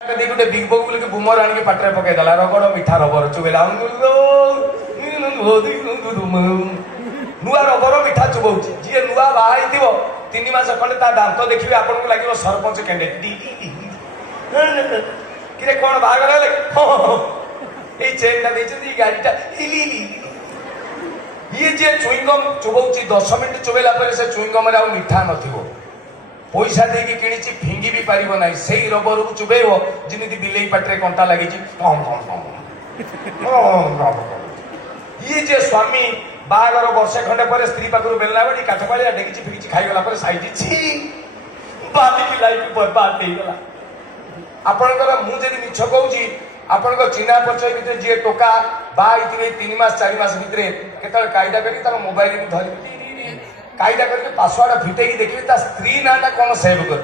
गोटे बिग बबुल के बुमर आनिक पाटे पकईदेला रगड़ मिठा रबर चुबेला नुआ रबर मिठा चुबाऊ जी नुआ बाहर 3 मास खंडे दांत देखिए आपको लगे सरपंच कैंडिडेट कि कौन बाहर ये चेनटा गाड़ीटा ये जी चुईंगम चुबाऊ 10 मिनिट चुबेला से चुईंगम मिठा न पैसा देकी कि फिंगी भी पार ना से रबर को चुबेब जमी बिले पाटे कंटा लगी ये जे स्वामी बाहागर वर्षे खंडे पर स्त्री पाखर बेलना बड़ी काठपाड़िया डेगी फिगी खाईगला साइड बालिकी लाइफ बर्बाद होगा आपणकर मुझे मिछ कहूँ आपण चिन्हा परिचय भितर जी टोका बाहर 3 मास 4 मास भितर केत कायदा कर मोबाइल धरिकी कायदा करके पासवर्ड फिटेकी देखिए ता स्त्री नाटा कौन सेव कर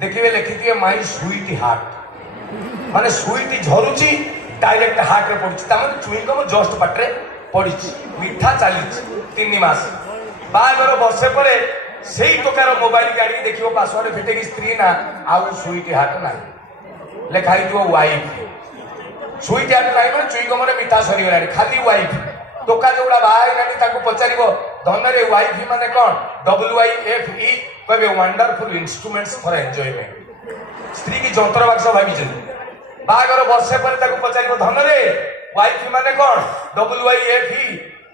देखिए लिखिथे माई स्वीट हार्ट माने स्वीट झरुची डायरेक्ट हार्ट रे पड़ी चुईंगम जस्ट पाटे पड़ी मिठा चली 3 मास बागर वर्षे पर से टोकार मोबाइल गाड़ी देखिए पासवर्ड फिटेकी स्त्री ना आउ स्वीट हार्ट ना लिखाई वाइफ स्वीट हार्ट ना मैंने चुईंगम मिठा सरीगला खाली वाइफ टोका जो बाहर पचार धन रे वाइफ माने कौन WIFE कहे वंडरफुल इंस्ट्रूमेंट्स फॉर एंजॉयमेंट स्त्री की जंत्र बाक्स भाई बागर वर्षे पर पचार धन रे वाइफ माने कौन WIFE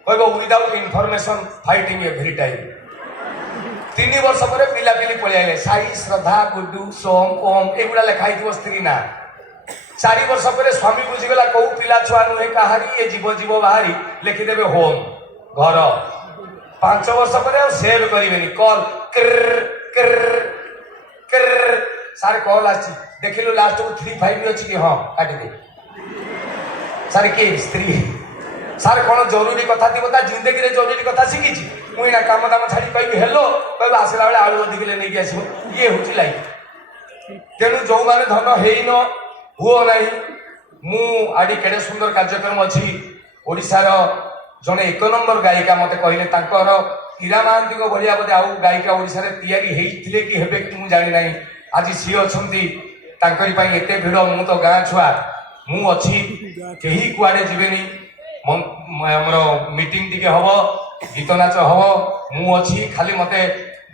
कहे without information fighting every time 3 वर्ष पर पिलापिली पलि साई श्रद्धा गुड्डू सोम ओम एगुड़ा लिखाई स्त्री ना 4 वर्ष पर स्वामी बुझीगला कौ पिला छुआ नुहे कहारी ये जीव जीव बाहरी लिखिदेवे होम घर 5 वर्ष पर सेव करेंगे कल सारे कल आसी देखिलु लास्ट को 35 अच्छी कि हाँ काटिदे सारे किए स्त्री सारे कौन जरूरी कथा थी जिंदगी रे जरूरी कथा शिखी मुझे ना काम दाम छाड़ी कह हेलो कह आसला बेले आलू अधिक नहीं आस ये हूँ लाइफ तेणु जो मैंने धन है हुओ नहीं मु आड़ी केड़े सुंदर कार्यक्रम अच्छी ओडिशार जड़े 1 नंबर गायिका मत कहले ईरा महांती भाया बोधे आउ गायिका ओडिशा तैयारी होते कि हेबे कि मुझे जानी ना आज सी अच्छा एत भिड़ मु तो गाँ छुआ मु अच्छी कहीं कुआडे जीवेनी आमर मीटिंग टी हम गीत नाच हम मु अच्छी खाली मत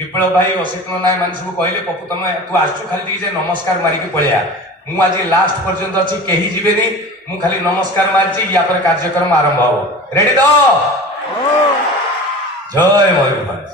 विप्लव भाई असित नायक मान सब कहले पप्पू तुम तू आसु खाली नमस्कार मारिकी पलिया मु आज लास्ट पर्यंत अच्छी कहीं जीवेनी मु खाली नमस्कार मार्ची या पर कार्यक्रम आरंभ हो रेडी तो जय मयूरभंज।